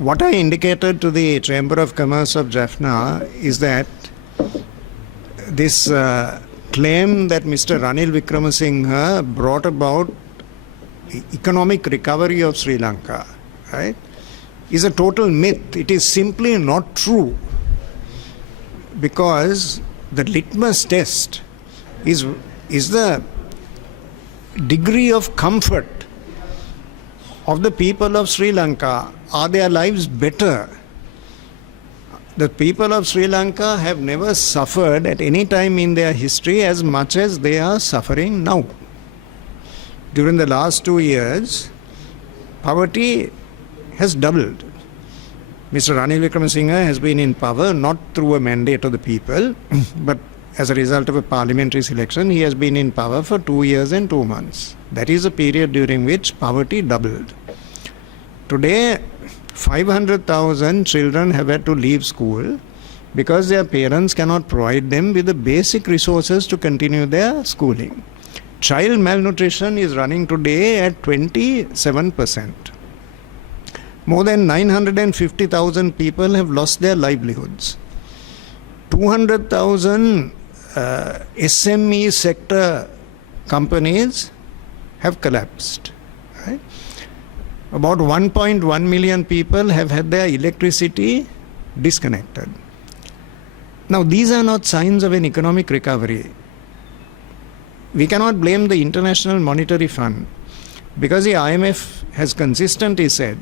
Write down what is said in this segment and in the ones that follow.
what I indicated to the Chamber of Commerce of Jaffna is that this claim that Mr. Ranil Wickremesinghe brought about economic recovery of Sri Lanka, right, is a total myth. It is simply not true, because the litmus test is the degree of comfort of the people of Sri Lanka. Are their lives better? The people of Sri Lanka have never suffered at any time in their history as much as they are suffering now. During the last 2 years, poverty has doubled. Mr. Ranil Wickremesinghe has been in power not through a mandate of the people, but as a result of a parliamentary selection. He has been in power for 2 years and 2 months. That is a period during which poverty doubled. Today, 500,000 children have had to leave school because their parents cannot provide them with the basic resources to continue their schooling. Child malnutrition is running today at 27%. More than 950,000 people have lost their livelihoods. 200,000 SME sector companies have collapsed. Right? About 1.1 million people have had their electricity disconnected. Now, these are not signs of an economic recovery. We cannot blame the International Monetary Fund, because the IMF has consistently said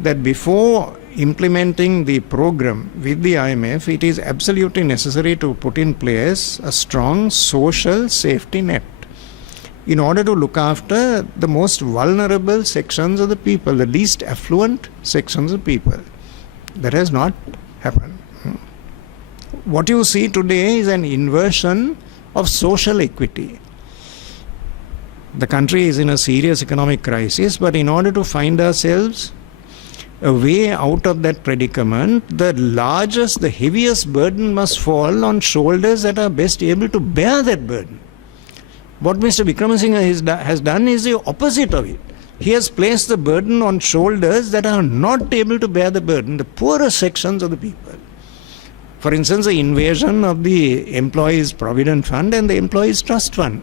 that before implementing the program with the IMF, it is absolutely necessary to put in place a strong social safety net in order to look after the most vulnerable sections of the people, the least affluent sections of people. That has not happened. What you see today is an inversion of social equity. The country is in a serious economic crisis, but in order to find ourselves a way out of that predicament, the largest, the heaviest burden must fall on shoulders that are best able to bear that burden. What Mr. Wickremesinghe has done is the opposite of it. He has placed the burden on shoulders that are not able to bear the burden, the poorest sections of the people. For instance, the invasion of the Employees' Provident Fund and the Employees' Trust Fund.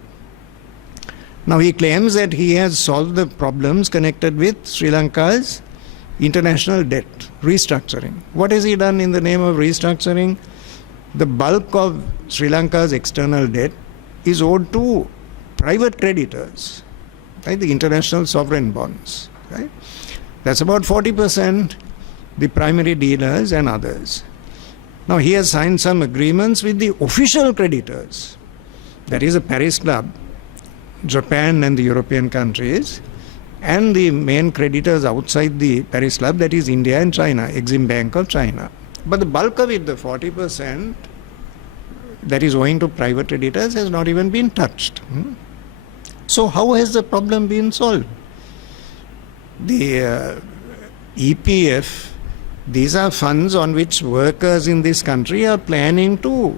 Now, he claims that he has solved the problems connected with Sri Lanka's international debt, restructuring. What has he done in the name of restructuring? The bulk of Sri Lanka's external debt is owed to private creditors, right? The international sovereign bonds, right? That's about 40%, the primary dealers and others. Now, he has signed some agreements with the official creditors, that is the Paris Club, Japan and the European countries, and the main creditors outside the Paris Club, that is India and China, Exim Bank of China. But the bulk of it, the 40% that is owing to private creditors, has not even been touched. So how has the problem been solved? The EPF, these are funds on which workers in this country are planning to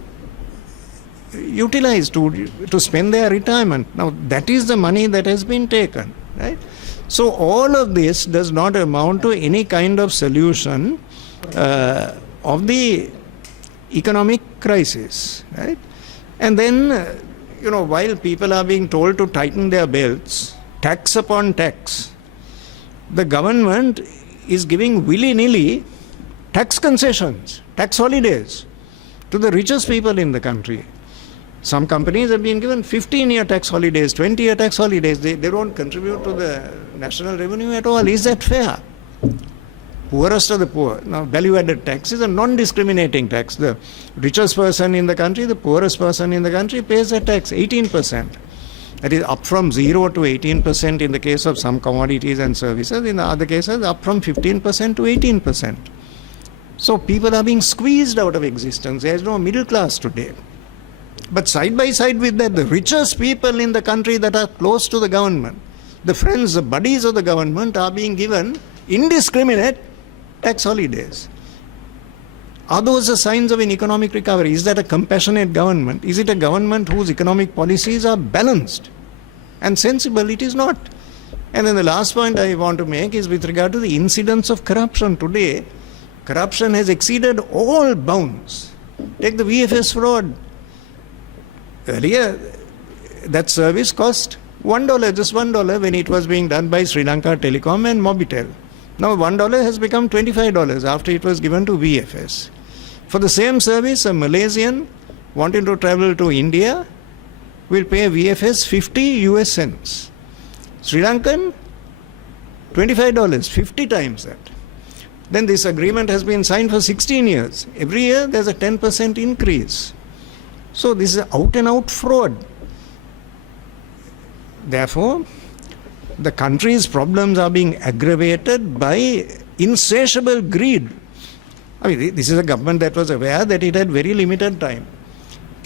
utilize, to spend their retirement. Now, that is the money that has been taken, right? So all of this does not amount to any kind of solution of the economic crisis, right? And then, while people are being told to tighten their belts, tax upon tax, the government is giving willy-nilly tax concessions, tax holidays to the richest people in the country. Some companies have been given 15-year tax holidays, 20-year tax holidays. They don't contribute to the national revenue at all. Is that fair? Poorest of the poor. Now, value-added tax is a non-discriminating tax. The richest person in the country, the poorest person in the country pays a tax, 18%. That is up from 0 to 18% in the case of some commodities and services. In the other cases, up from 15% to 18%. So people are being squeezed out of existence. There is no middle class today. But side by side with that, the richest people in the country that are close to the government, the friends, the buddies of the government, are being given indiscriminate tax holidays. Are those the signs of an economic recovery? Is that a compassionate government? Is it a government whose economic policies are balanced and sensible? It is not. And then the last point I want to make is with regard to the incidence of corruption. Today, corruption has exceeded all bounds. Take the VFS fraud. Earlier, that service cost $1, just $1 when it was being done by Sri Lanka Telecom and Mobitel. Now $1 has become $25 after it was given to VFS. For the same service, a Malaysian wanting to travel to India will pay VFS 50 US cents. Sri Lankan, $25, 50 times that. Then this agreement has been signed for 16 years. Every year there's a 10% increase. So this is out and out fraud. Therefore, the country's problems are being aggravated by insatiable greed. I mean, this is a government that was aware that it had very limited time.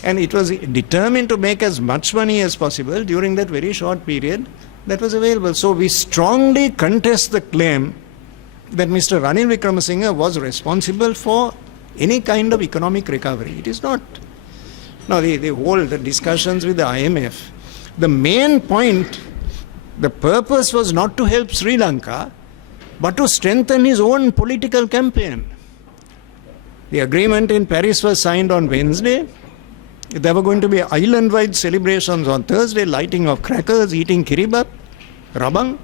And it was determined to make as much money as possible during that very short period that was available. So we strongly contest the claim that Mr. Ranil Wickremesinghe was responsible for any kind of economic recovery. It is not. Now, the discussions with the IMF, the main point, the purpose was not to help Sri Lanka, but to strengthen his own political campaign. The agreement in Paris was signed on Wednesday. There were going to be island-wide celebrations on Thursday, lighting of crackers, eating kiribap, rabang.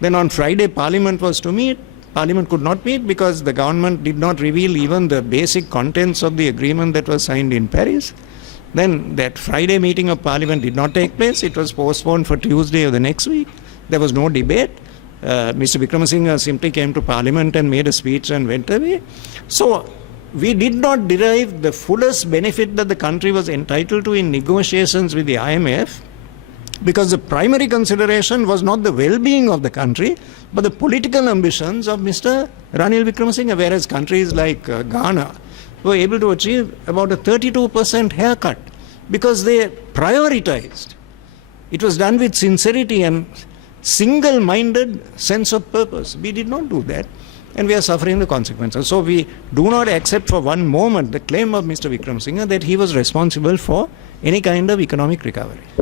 Then on Friday, Parliament was to meet. Parliament could not meet because the government did not reveal even the basic contents of the agreement that was signed in Paris. Then that Friday meeting of Parliament did not take place. It was postponed for Tuesday of the next week. There was no debate. Mr. Wickremesinghe simply came to Parliament and made a speech and went away. So we did not derive the fullest benefit that the country was entitled to in negotiations with the IMF, because the primary consideration was not the well-being of the country, but the political ambitions of Mr. Ranil Wickremesinghe, whereas countries like Ghana were able to achieve about a 32% haircut because they prioritized. It was done with sincerity and single-minded sense of purpose. We did not do that, and we are suffering the consequences. So we do not accept for one moment the claim of Mr. Wickremesinghe that he was responsible for any kind of economic recovery.